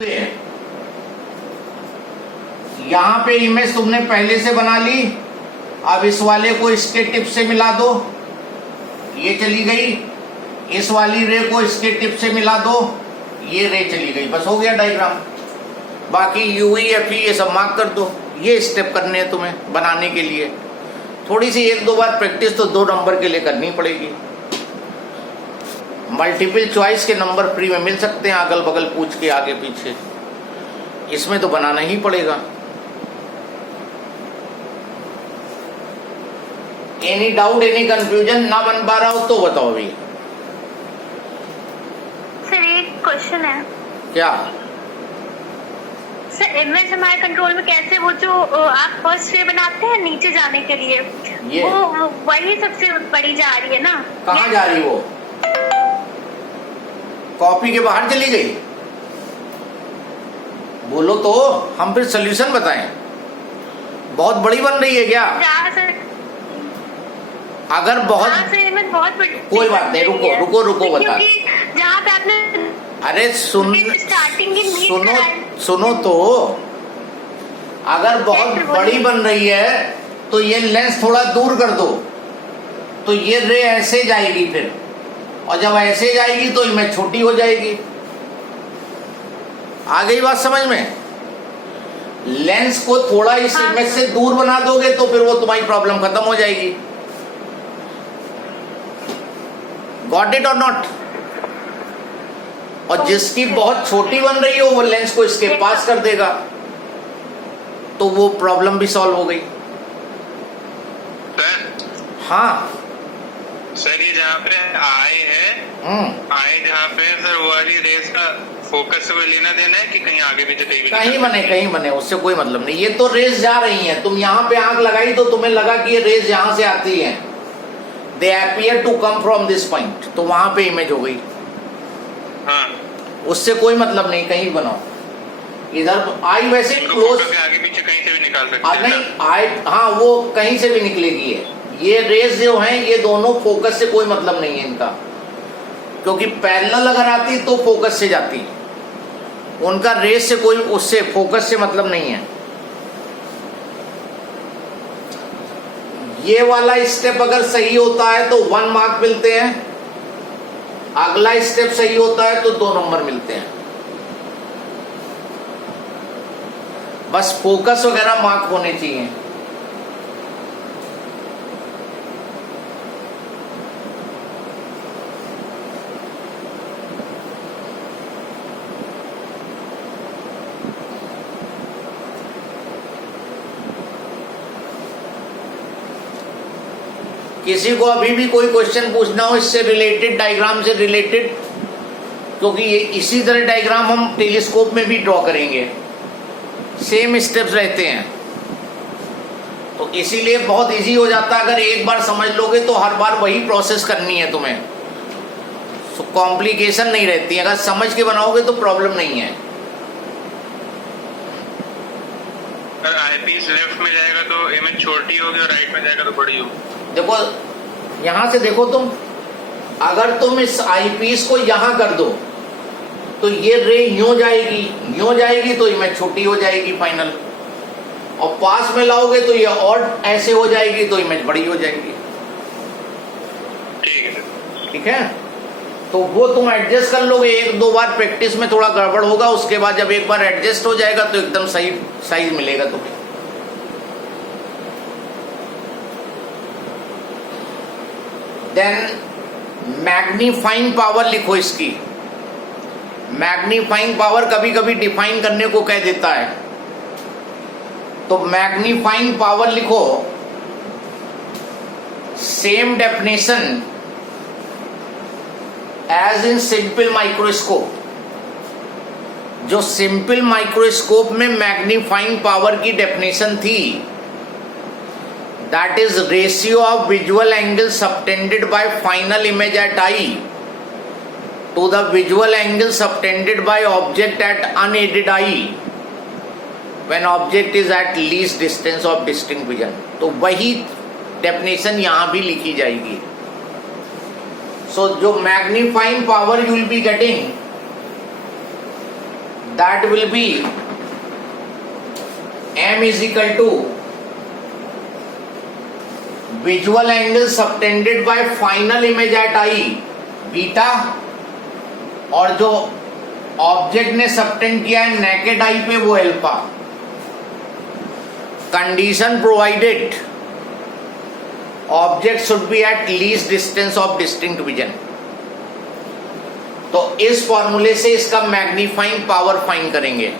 यहाँ पे इमेज तुमने पहले से बना ली। अब इस वाले को इसके टिप से मिला दो, ये चली गई। इस वाली रे को इसके टिप से मिला दो, ये रे चली गई। बस हो गया डायग्राम। बाकी यू ई एफ ई ये सब मार्क कर दो। ये स्टेप करने हैं तुम्हें बनाने के लिए। थोड़ी सी एक दो बार प्रैक्टिस तो 2 नंबर के लिए करनी पड़ेगी। मल्टीपल चॉइस के नंबर फ्री में मिल सकते हैं, अगल बगल पूछ के आगे पीछे। इसमें तो बनाना ही पड़ेगा। Any doubt, any confusion? ना बन पा रहा हो तो बताओ अभी। सर एक क्वेश्चन है। क्या? सर इमेज हमारे कंट्रोल में कैसे, वो जो आप फर्स्ट रे बनाते हैं नीचे जाने के लिए, ये वो वही सबसे बड़ी जा रही है ना? कहाँ जा रही वो? कॉपी के बाहर चली गई? बोलो तो हम फिर सोल्यूशन बताएं। बहुत बड़ी बन रही है क्या? सर अगर बहुत इमेज बहुत बड़ी, कोई बात नहीं, रुको बता। जहाँ पे आपने अरे सुनो तो, अगर बहुत बड़ी बन रही है तो ये लेंस थोड़ा दूर कर दो, तो ये रे ऐसे जाएगी फिर, और जब ऐसे जाएगी तो इमेज छोटी हो जाएगी। आ गई बात समझ में? लेंस को थोड़ा इस इमेज से दूर बना दोगे तो फिर वो तुम्हारी प्रॉब्लम खत्म हो जाएगी। गॉट इट और नॉट? और जिसकी बहुत छोटी बन रही हो वो लेंस को इसके पास कर देगा, तो वो प्रॉब्लम भी सॉल्व हो गई। हाँ सर, ये जहाँ पे आई है, आई जहाँ पे सर वो वाली रेस का फोकस से लेना देना है कि कहीं आगे भी कहीं बने उससे कोई मतलब नहीं। ये तो रेस जा रही हैं, तुम यहाँ पे आंख लगाई तो तुम्हें लगा कि ये रेस यहाँ से आती है। They appear to come from this point, तो वहां पे इमेज हो गई। हाँ, उससे कोई मतलब नहीं, कहीं बनाओ। इधर आई वैसे क्लोज, आगे पीछे कहीं से भी निकाल सकते हैं। नहीं आई, हाँ वो कहीं से भी निकलेगी है। ये रेस जो हैं ये दोनों फोकस से कोई मतलब नहीं है इनका, क्योंकि पैरेलल अगर आती तो फोकस से जाती। उनका रेस से कोई, उससे फोकस से मतलब नहीं है। ये वाला स्टेप अगर सही होता है तो 1 मार्क मिलते हैं, अगला स्टेप सही होता है तो 2 नंबर मिलते हैं। बस फोकस वगैरह मार्क होने चाहिए। किसी को अभी भी कोई क्वेश्चन पूछना हो इससे रिलेटेड, डायग्राम से रिलेटेड, क्योंकि ये इसी तरह डायग्राम हम टेलीस्कोप में भी ड्रॉ करेंगे, सेम स्टेप्स रहते हैं, तो इसीलिए बहुत इजी हो जाता है। अगर एक बार समझ लोगे तो हर बार वही प्रोसेस करनी है तुम्हें, तो कॉम्प्लिकेशन नहीं रहती है। अगर समझ के बनाओगे तो प्रॉब्लम नहीं है। आईपीस लेफ्ट में जाएगा तो इमेज छोटी होगी और राइट में जाएगा तो बड़ी होगी। देखो यहां से देखो तुम, अगर तुम इस आईपीस को यहां कर दो तो ये रे यूं जाएगी तो इमेज छोटी हो जाएगी फाइनल, और पास में लाओगे तो ये और ऐसे हो जाएगी तो इमेज बड़ी हो जाएगी। ठीक है, तो वो तुम एडजस्ट कर लोगे। 1-2 बार प्रैक्टिस में थोड़ा गड़बड़ होगा, उसके बाद जब एक बार एडजस्ट हो जाएगा तो एकदम सही साइज मिलेगा तुम्हें। देन मैग्नीफाइंग पावर लिखो इसकी। मैग्नीफाइंग पावर कभी कभी डिफाइन करने को कह देता है, तो मैग्नीफाइंग पावर लिखो, same definition as in simple microscope. जो सिंपल माइक्रोस्कोप में मैग्नीफाइंग पावर की डेफिनेशन थी, that is ratio of visual angle subtended by final image at eye to the visual angle subtended by object at unaided eye when object is at least distance of distinct vision। तो वही definition यहां भी लिखी जाएगी। सो जो magnifying power you will be getting, that will be m is equal to visual angle subtended by final image at I beta, और जो object ने सबटेंड किया है नेकेड आई पे वो alpha. Condition provided object should be at least distance of distinct vision. तो इस फॉर्मूले से इसका मैग्नीफाइंग पावर फाइंड करेंगे।